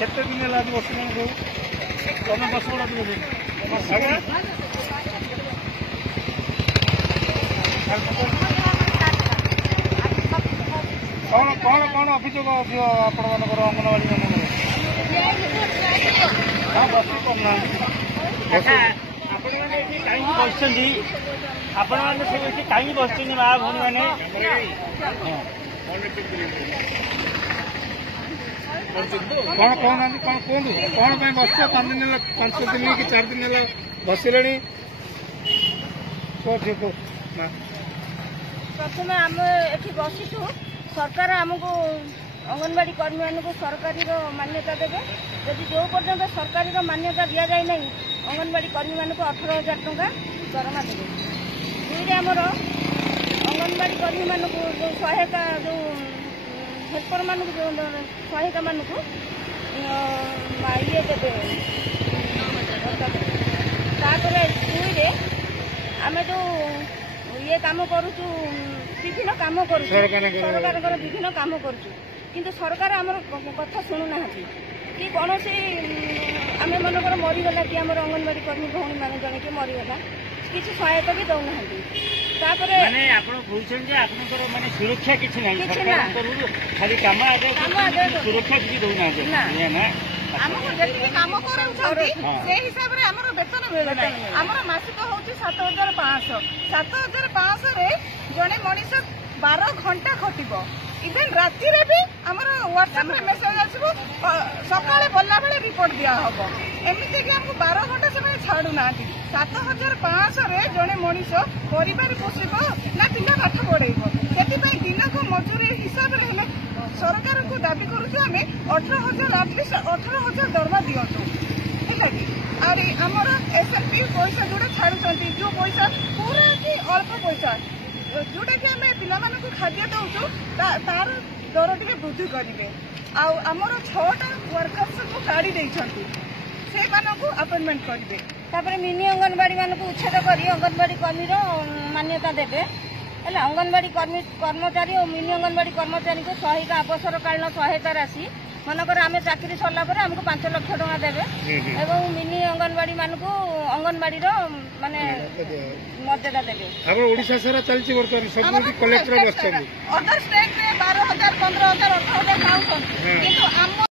କେତେ ଦିନ ହେଲା ଆଜି ବସିଲେଣି ସବୁ? ତମେ ବସିବ ଆଜି ବସି ଆଜ୍ଞା କଣ କଣ କଣ ଅଭିଯୋଗ ଅଛି ଆପଣମାନଙ୍କର ଅଙ୍ଗନବାଡି ମାନଙ୍କର? ବସି କରୁନାହାନ୍ତି ଆପଣମାନେ ଏଠି କାହିଁକି ବସିଛନ୍ତି? ଆପଣମାନେ ସବୁ ଏଠି କାହିଁକି ବସିଛନ୍ତି ମା ଭଉଣୀ ମାନେ? କଣ କହୁନାହାନ୍ତି କଣ କୁହନ୍ତୁ କଣ ପାଇଁ ବସିଛ? 5 ଦିନ ହେଲା 5 ଦିନ କି 4 ଦିନ ହେଲା ବସିଲେଣି। ପ୍ରଥମେ ଆମେ ଏଠି ବସିଛୁ ସରକାର ଆମକୁ ଅଙ୍ଗନବାଡି କର୍ମୀ ମାନଙ୍କୁ ସରକାରୀର ମାନ୍ୟତା ଦେବେ। ଯଦି ଯେଉଁ ପର୍ଯ୍ୟନ୍ତ ସରକାରୀର ମାନ୍ୟତା ଦିଆଯାଇ ନାହିଁ ଅଙ୍ଗନବାଡି କର୍ମୀ ମାନଙ୍କୁ 18,000 ଟଙ୍କା ଦରମା ଦେବେ। ଦୁଇରେ ଆମର ଅଙ୍ଗନବାଡି କର୍ମୀ ମାନଙ୍କୁ ଯେଉଁ ସହାୟତା ଯେଉଁ ହେଲ୍ପର ମାନଙ୍କୁ ଯେଉଁ ସହାୟିକା ମାନଙ୍କୁ ଇଏ ଦେବେ। ତାପରେ ଦୁଇରେ ଆମେ ଯେଉଁ ଇଏ କାମ କରୁଛୁ ବିଭିନ୍ନ କାମ କରୁଛୁ ସରକାରଙ୍କର ବିଭିନ୍ନ କାମ କରୁଛୁ କିନ୍ତୁ ସରକାର ଆମର କଥା ଶୁଣୁନାହାନ୍ତି କି କୌଣସି ଆମେ ମନେକର ମରିଗଲା କି ଆମର ଅଙ୍ଗନବାଡି କର୍ମୀ ଭଉଣୀ ମାନେ ଜଣେ କି ମରିଗଲା କିଛି ସହାୟତା ବି ଦଉନାହାନ୍ତି। ତାପରେ ଆପଣ କହୁଛନ୍ତି ଯେ ଆପଣଙ୍କର ମାନେ ସୁରକ୍ଷା କିଛି ନାହିଁ ଖାଲି କାମ ସୁରକ୍ଷା କିଛି ଦଉନାହାନ୍ତି ନା ଆମକୁ ଯେତିକି କାମ କରାଉଛନ୍ତି ସେ ହିସାବରେ ଆମର ବେତନ ମିଳୁନାହିଁ। ଆମର ମାସିକ ହଉଛି 7,500। 7,500ରେ ଜଣେ ମଣିଷ 12 ଘଣ୍ଟା ଖଟିବ। ଇଭେନ୍ ରାତିରେ ବି ଆମର ହ୍ୱାଟ୍ସଆପରେ ମେସେଜ ଆସିବ ସକାଳେ ଗଲାବେଳେ ରିପୋର୍ଟ ଦିଆହବ। ଏମିତିକି ଆମକୁ 12 ଘଣ୍ଟା ସେମାନେ ଛାଡୁନାହାନ୍ତି। 7,500ରେ ଜଣେ ମଣିଷ ପରିବାର ପୋଷିବ ନା ପିଲା ପାଠ ପଢେଇବ। ସେଥିପାଇଁ ଦିନକୁ ମଜୁରୀ ହିସାବରେ ହେଲେ ସରକାରଙ୍କୁ ଦାବି କରୁଛୁ ଆମେ 18,000 ଆଟଲିଷ୍ଟ 18,000 ଦରମା ଦିଅନ୍ତୁ ହେଲା କି। ଆଉ ଆମର SLP ପଇସା ଯୋଉଟା ଛାଡୁଛନ୍ତି ଯୋଉ ପଇସା ପୁରା କି ଅଳ୍ପ ପଇସା ଯୋଉଟା କି ଆମେ ପିଲାମାନଙ୍କୁ ଖାଦ୍ୟ ଦଉଛୁ ତାର ଦର ଟିକେ ବୃଦ୍ଧି କରିବେ। ଆଉ ଆମର 6ଟା ୱାର୍କର୍ସକୁ କାଢି ଦେଇଛନ୍ତି ସେମାନଙ୍କୁ ଆପଏଣ୍ଟମେଣ୍ଟ କରିବେ। ତାପରେ ମିନି ଅଙ୍ଗନବାଡି ମାନଙ୍କୁ ଉଚ୍ଛେଦ କରି ଅଙ୍ଗନବାଡି କର୍ମୀର ମାନ୍ୟତା ଦେବେ ହେଲା। ଅଙ୍ଗନବାଡି କର୍ମଚାରୀ ଓ ମିନି ଅଙ୍ଗନବାଡି କର୍ମଚାରୀଙ୍କୁ ସହାୟିକା ଅବସରକାଳୀନ ସହାୟତା ରାଶି ମନେକର ଆମେ ଚାକିରି ସରିଲା ପରେ ଆମକୁ 5 ଲକ୍ଷ ଟଙ୍କା ଦେବେ ଏବଂ ମିନି ଅଙ୍ଗନବାଡି ମାନଙ୍କୁ ଅଙ୍ଗନବାଡିର ମାନେ ମର୍ଯ୍ୟାଦା ଦେବେ। ଆମର ଓଡିଶା ସାରା ଚାଲିଛି ବର୍ତ୍ତମାନ ସବୁ କଲେକ୍ଟର ବସିଛନ୍ତି। ଅଦର ଷ୍ଟେଟରେ 12,000 15,000 18,000 ପାଉଛନ୍ତି କିନ୍ତୁ ଆମ